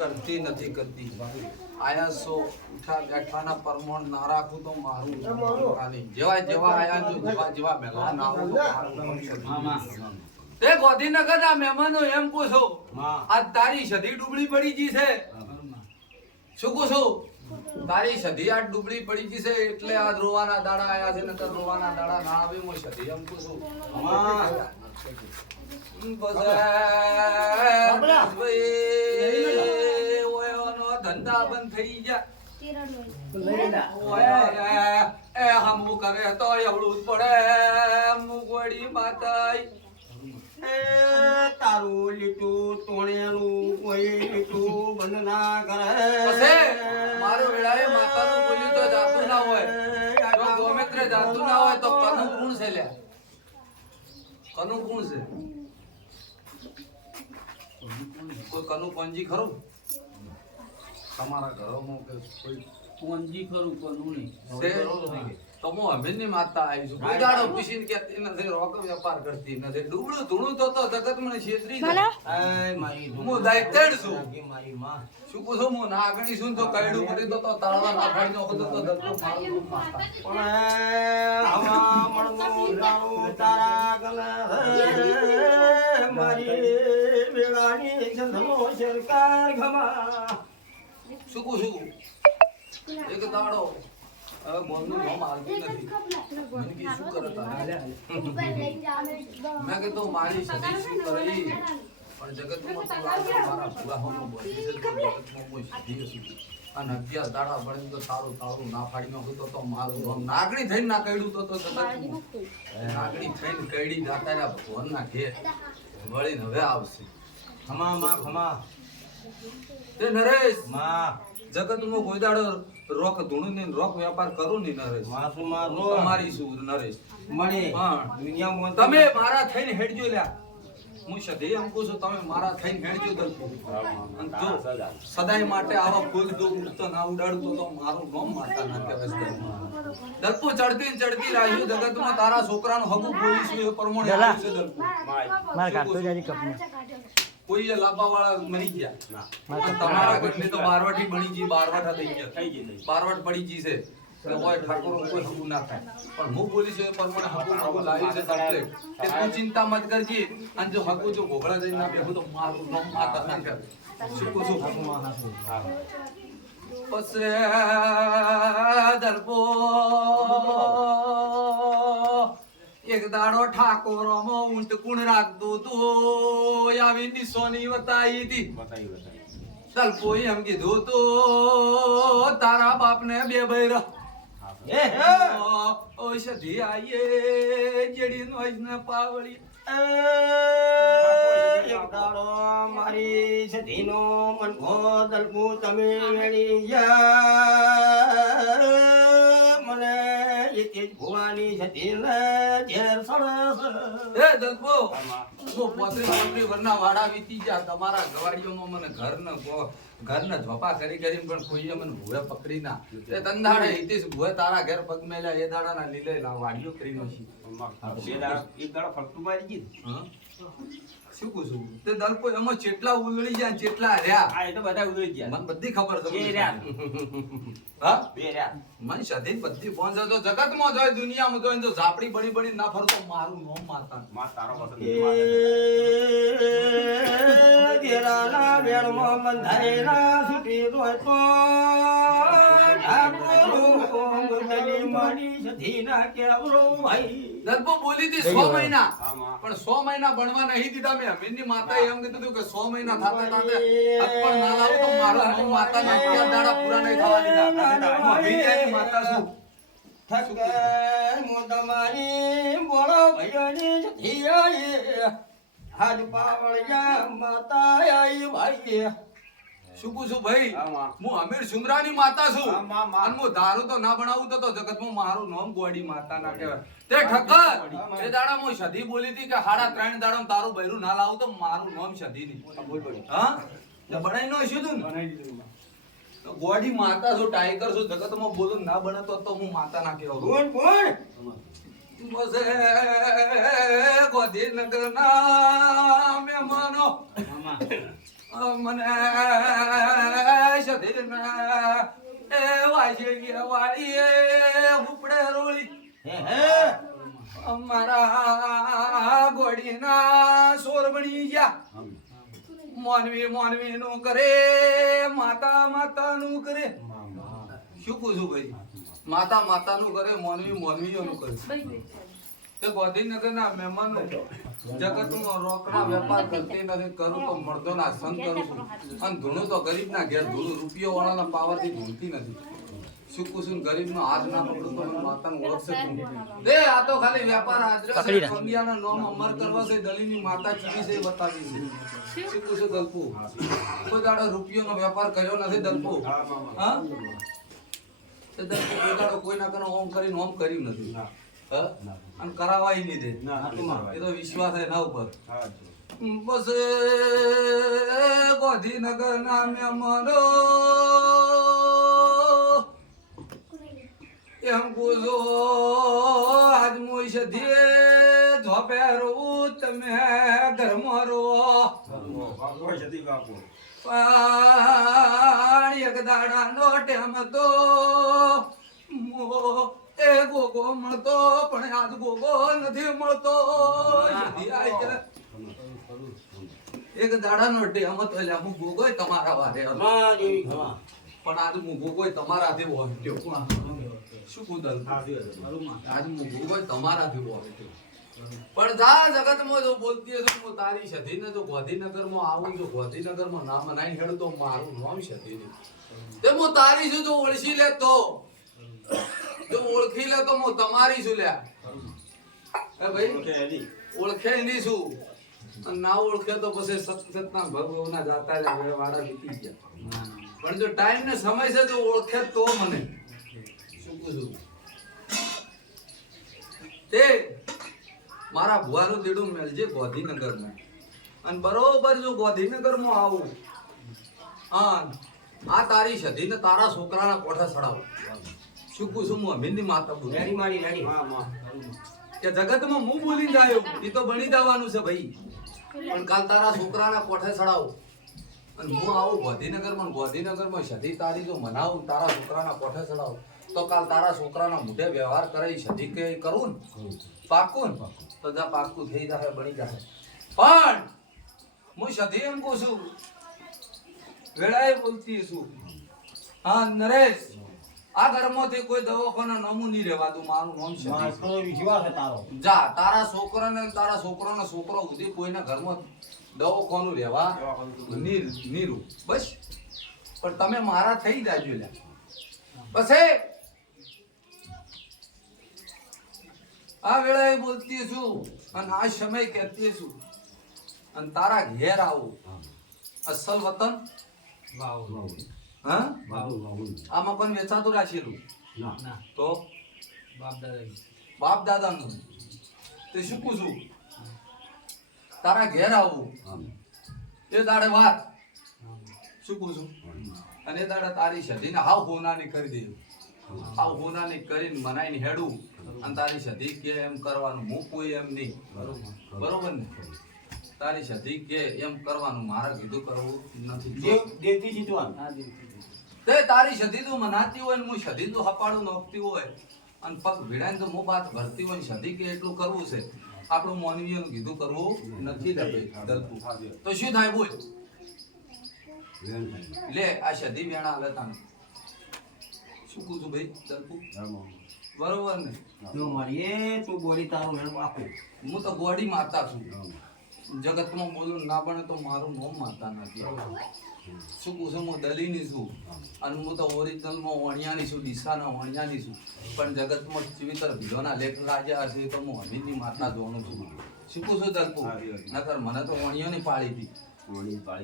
કરતી નથી કરતી આયા સો ઉઠા બેઠાના પરમણ ના રાખું તો મારું ખાલી જેવા જેવા આયા જો જેવા જેવા મેલા ના આવું તે ગોધીનગર ના મહેમાનો એમ પૂછો આ તારી સધી ડૂબળી પડી ગઈ છે શું પૂછો તારી સધી આ ડૂબળી પડી ગઈ છે એટલે આ રોવાના દાડા આયા છે નકર રોવાના દાડા ના આવે મો સધી એમ પૂછો ધંધા બંધ થઈ ગયા એ હમું કરે તો એવડું જ પડે મુગવડી માતા એ તારું લીટું તોણેલું કોઈ લીટું બંધ ના કરે મારો વેળાએ માતાનું બોલ્યું તો જાતું ના હોય જો ગોમિત્ર જાતું ના હોય તો કનું ગુણ છે લ્યા કનું ગુણ છે કોઈ કનું પંજી ખરું તમારા ઘરોમાં કે કોઈ પંજી ખરું કનું નહીં તો હું અમીરની માતા આવી છું કોઈ દાડો પૂછીને કહેતી નથી રોક વેપાર કરતી નથી ડૂબળું ધૂણું તો જગત મને છેતરી હું દાયિત્વ છું મારી માં શું પૂછો હું ના આગળ છું તો કઈડું પડી તો તાળવા ના ફાડી નો તો દત્તો મારું માતા પણ હવા મળનું લાવું તારા ગલા મારી વેળાની સંધમો સરકાર ઘમા શું પૂછું એક દાડો હવે બોલનું નામ આવતું નથી મને કે શું કરે તારે મેં કીધું મારી સદી શું કરી પણ જગતમાં તો લાગે મારા ભૂલાઓનો બોલી છે જગતમાં કોઈ સદી હશે અને 11 દાડા બળીને તો સારું તારું ના ફાડી નાખું તો મારું નામ નાગણી થઈને ના કઈડું તો જગતમાં નાગણી થઈને કઈડી જાતા ભગવાનના ઘેર વળીને હવે આવશે ખમા માં ખમા તે નરેશ માં જગતમાં કોઈ દાડો રોક ધૂણું ને રોક વેપાર કરું ને નરેશ માસુ માં રો તમારી શું નરેશ મણી હા દુનિયામાં તમે મારા થઈને હેડજો લ્યા હું સદે એમ કહું છું તમે મારા થઈને હેડજો દલપુ અને જો સદાય માટે આવા ફૂલ દો ઉડતો ના ઉડાડું તો મારું નામ માતા ના કહેવાય દલપુ ચડતી ચડતી રાહ્યો જગતમાં તારા છોકરાનું હગું બોલીશું એ પ્રમાણે આવ્યું છે દલપુ માર કાઢતો જાજી કપને કોઈ લાંબા વાળા મરી ગયા તમારા ઘરની તો બારવટી બની ગઈ બારવટા થઈ ગયા બારવટ પડી ગઈ છે કે કોઈ ઠાકોર કોઈ હકુ ના થાય પણ હું બોલી છું એ પ્રમાણે હકુ લાવી છે કમ્પ્લીટ કે તું ચિંતા મત કરજી અને જો હકુ જો ઘોઘળા જઈને ના બેહું તો મારું નામ માતા ના કરે શું કહું છું હકુમાં હાસું પસરે દરપો એક દાડો ઠાકોરમો ઊંટ કુણ રાખતો તો આવી નિશોની વતાઈ હતી ચાલ કોઈ એમ કીધું તો તારા બાપને બે બૈર ઔષધિ આઈએ જેડી નોઈજ ને પાવળી એક દાડો મારી સધીનો મનખો દલપુ તમે મેળી જા મને એક ભુવાની સધીને ઝેર સરસ એ દલપો હું પોતરી વરના વાડા વીતી જા તમારા ગવાડીઓમાં મને ઘરને ઝોપા કરી પણ કોઈએ મને ભૂવે પકડી ના તે તંદાડે હિતીશ ભૂવે તારા ઘર પગ મેલ્યા એ દાડાના લીલે વાડીઓ કરી નો છે એક દાડો ફરતું મારી ગઈ શું કહું છું તે દલપો એમાં ચેટલા ઉલળી જાય ચેટલા રહ્યા આ એ તો બધા ઉતરી ગયા મને બધી ખબર છે બે રહ્યા હા બે રહ્યા મને સધી બધી પહોંચ તો જગતમાં જોય દુનિયામાં જોય તો ઝાપડી બની બની ના ફરતો મારું નામ માતા માં તારો પસંદ તેરાના વેણમાં બંધાયેલા છૂટી રોય તો ઠાકોર મારી સધીના કેવરો ભાઈ દલપો બોલી હતી 100 મહિના પણ 100 મહિના ભણવા નહીં દીધા મેં અમીરની માતાએ એમ કીધું હતું કે 100 મહિના થાતા થાતા પણ ના લાવ તો મારો નામ માતા ના 11 દાડા પૂરા નહીં થવા દીધા હું અમીરની માતા છું થકે મોદમારી બોલો ભૈયાની સધી આઈ હાજ પાવળિયા માતા આઈ ભાઈ શું પૂછું ભાઈ હું અમીર સુમરાની માતા છું અને હું દારૂ તો ના બનાવું તો જગતમાં મારું નામ ગોડી માતા ના કહેવાય તે ઠક્કર એ દાડા હું સધી બોલી હતી કે 3.5 દાડા તારું બૈરું ના લાવું તો મારું નામ સધી નહીં હા બનાવી નો શું તું તો ગોડી માતા છો ટાઈગર છો જગતમાં બોલું ના બને તો હું માતા ના કહેવાય કોણ બસે ગોધીનગર ના મહેમાનો મને શેરીએ વાળીએ ઉપડે રોળી હે અમારા ગોડીના સોર બની ગયા મોનવી નું કરે માતા નું કરે શું કહું છું ભાઈ માતા નું કરે મોનવીઓ નું કરે તે ગાંધીનગરના મહેમાનો જગતમાં રોકડા વેપાર કરતી નથી કરું તો મળતો ના સંગ કરું છું અને ધૂણું તો ગરીબના ઘેર ધૂણું રૂપિયો વાળાના પાવરથી ધૂણતી નથી શું કહું છું ગરીબનો હાથ ના પકડું તો મને માતાનું ઓળખશે તું દે આ તો ખાલી વેપાર હાજર કંડિયાના નોમ અમર કરવા છે દલીની માતા ચીવી છે એ બતાવી છે શું કહું છું દલપુ કોઈ દાડો રૂપિયોનો વેપાર કર્યો નથી દલપુ હા તે દલપુ કોઈ દાડો કોઈના કનો ઓમ કરીને ઓમ કર્યું નથી અને કરાવાય નહીં દે એ તો વિશ્વાસ છે ના ઉપર બસ ગાંધીનગર ના મહેમાનો એમ પૂછો આજ મોઈ સધી ધોપે રહું તમે ઘરમાં રહો પણ એક દાડાનો ટેમ તો એ ગોગો મળતો પણ આજ ગોગો નથી મળતો એક દાડાનો ટેમ હતો એટલે હું ગોગો તમારા વારે પણ આજ હું ગોગો તમારાથી વોટ્યો શું કુદલ આજ હું ગોગો તમારાથી વોટ્યો પણ જા જગતમાં જો બોલતી હશે હું તારી સધીને જો ગાંધીનગરમાં આવું જો ગાંધીનગરમાં નામ મનાઈ હેડ તો મારું નામ સધી તે હું તારી છું જો ઓળખી લે તો જો ઓળખી લે તો હું તમારી છું લ્યા હે ભાઈ ઓળખે નહીં છું અને ના ઓળખે તો પછી સતના ભગવાનના જાતા રહ્યા વાડા વીતી ગયા પણ જો ટાઈમ ને સમય છે જો ઓળખે તો મને શું કહું છું તે મારા ભુવાનું દેડું મેલજે ગાંધીનગરમાં અને બરોબર જો ગાંધીનગરમાં આવું હા આ તારી સધીને તારા છોકરાના કોઠા ચડાવું શું કહું છું હું અમીનની માતા બોલી કે જગતમાં હું બોલી જાયો એ તો બની જવાનું છે ભાઈ પણ કાલ તારા છોકરાના કોઠે ચડાવું અને હું આવું ગાંધીનગરમાં સધી તારી જો મનાવું તારા છોકરાના કોઠે ચડાવું તો કાલ તારા છોકરાના મોઢે વ્યવહાર કરે સધી કે કરું ને પાકું ને તો જા પાકું થઈ જાય બની જાય પણ હું સધી એમ કહું છું વેળાએ બોલતી છું હા નરેશ આ ઘરમાંથી કોઈ દવાખાના નામું નહીં રહેવા દઉં મારું નામ છે વિશ્વાસ છે તારો જા તારા છોકરાને તારા છોકરાનો છોકરો સુધી કોઈના ઘરમાં દવાખાનું રહેવા નીરું બસ પણ તમે મારા થઈ જાજો લ્યા પછી આ વેળાએ બોલતી છું અને આ સમય કહેતી છું અને તારા ઘેર આવું અસલ વતન હા આમાં પણ વેચાતું રાખેલું તો બાપ દાદાનું તે શું પૂછું તારા ઘેર આવું એ દાડે વાત શું પૂછું અને એ દાડે તારી સધીને હાવ હોનાની કરી દે હાવ હોનાની કરીને મનાઈને હેડું અને તારી સધી કે એમ કરવાનું હું કોઈ એમ નહીં બરોબર ને તારી સધી કે એમ કરવાનું મારે કીધું કરવું નથી તે તારી સધી તું મનાતી હોય ને હું સધી તું હપાડું નોખતી હોય અને પગ ભીડાઈને તો હું બાત ભરતી હોય સધી કે એટલું કરવું છે આપણું મોનવીઓનું કીધું કરવું નથી દલપુ તો શું થાય બોલ લે આ સધી વેણા હાલે તાને શું કહું છું ભાઈ દલપુ બરોબર ને જો મારી તું બોલી તારું મેળ આપું હું તો ગોડી માતા છું જગતમાં બોલું ના બને તો મારું નામ માતા નથી શું કહું છું હું દલીની છું અને હું તો ઓરિજિનલમાં વણિયાની છું ડીસાના વણિયાની છું પણ જગતમાં ચિવિતર ભીલોના લેખ રાજા હશે તો હું હમીરની માતા જોવાનું છું શું કહું છું દલપુ નકર મને તો વણિયાની પાળી હતી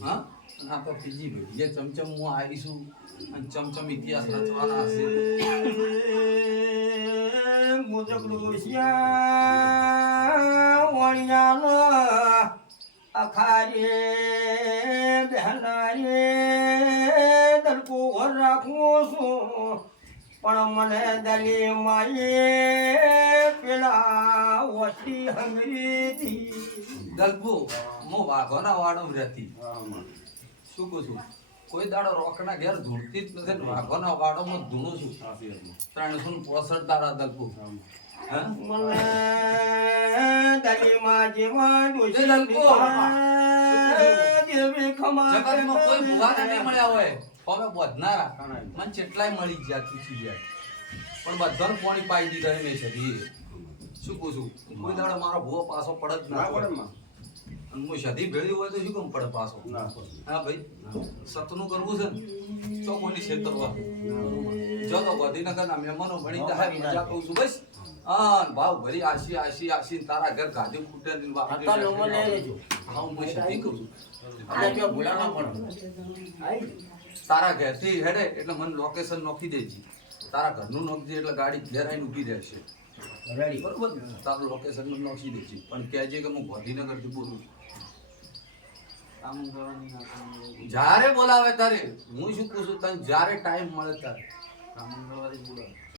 હા અને આ તો ત્રીજી ભાઈ જે ચમચમ હું આવીશું અને ચમચમ ઇતિહાસ રચવાના હશે વણિયાનો અખારે બહેનારે દલકો રાખું છું પણ મને દલી માએ પેલા ઓછી હંગરી દલપુ હું વાઘોના વાડમ રહેતી શું કહું છું કોઈ દાડો રોકના ઘેર ધૂળતી જ નથી ને વાઘોના વાડોમાં ધૂણું છું 365 દાડા દલપુ હે મને દાદીમાં જેવા જે દલપુ જેવી ખમા જગતમાં કોઈ ભુવાને નહીં મળ્યા હોય અમે બધનારા મને કેટલાય મળી ગયા પૂછી ગયા પણ બધાને પાણી પાઈ દીધા મેં સધી શું કહું છું કોઈ દાડો મારો ભુવો પાછો પડે જ ના પડે અને હું સધી ભેળી હોય તો શું કેમ પડે પાછો હા ભાઈ સતનું કરવું છે ને તો કોની છેતરવા જો તો ગાંધીનગર ના મહેમાનો ભણી જાય મજા કહું છું બસ હા ભાવ ભરી આશી તારા ઘર ગાદી ફૂટે ને આટલા નંબર લઈ લેજો હા હું સધી કહું છું આપણે જો ભૂલા ના પડે તારા ઘરથી હેડે એટલે મને લોકેશન નોખી દેજી તારા ઘરનું નોખજે એટલે ગાડી ઘેર આવીને ઊભી રહેશે રેડી બરોબર ને તારું લોકેશન મને નોખી દેજે પણ કહેજે કે હું ગાંધીનગરથી બોલું છું જ્યારે બોલાવે તારે હું શું કહું છું તને જ્યારે ટાઈમ મળે ત્યારે મંગળવારે બોલાવે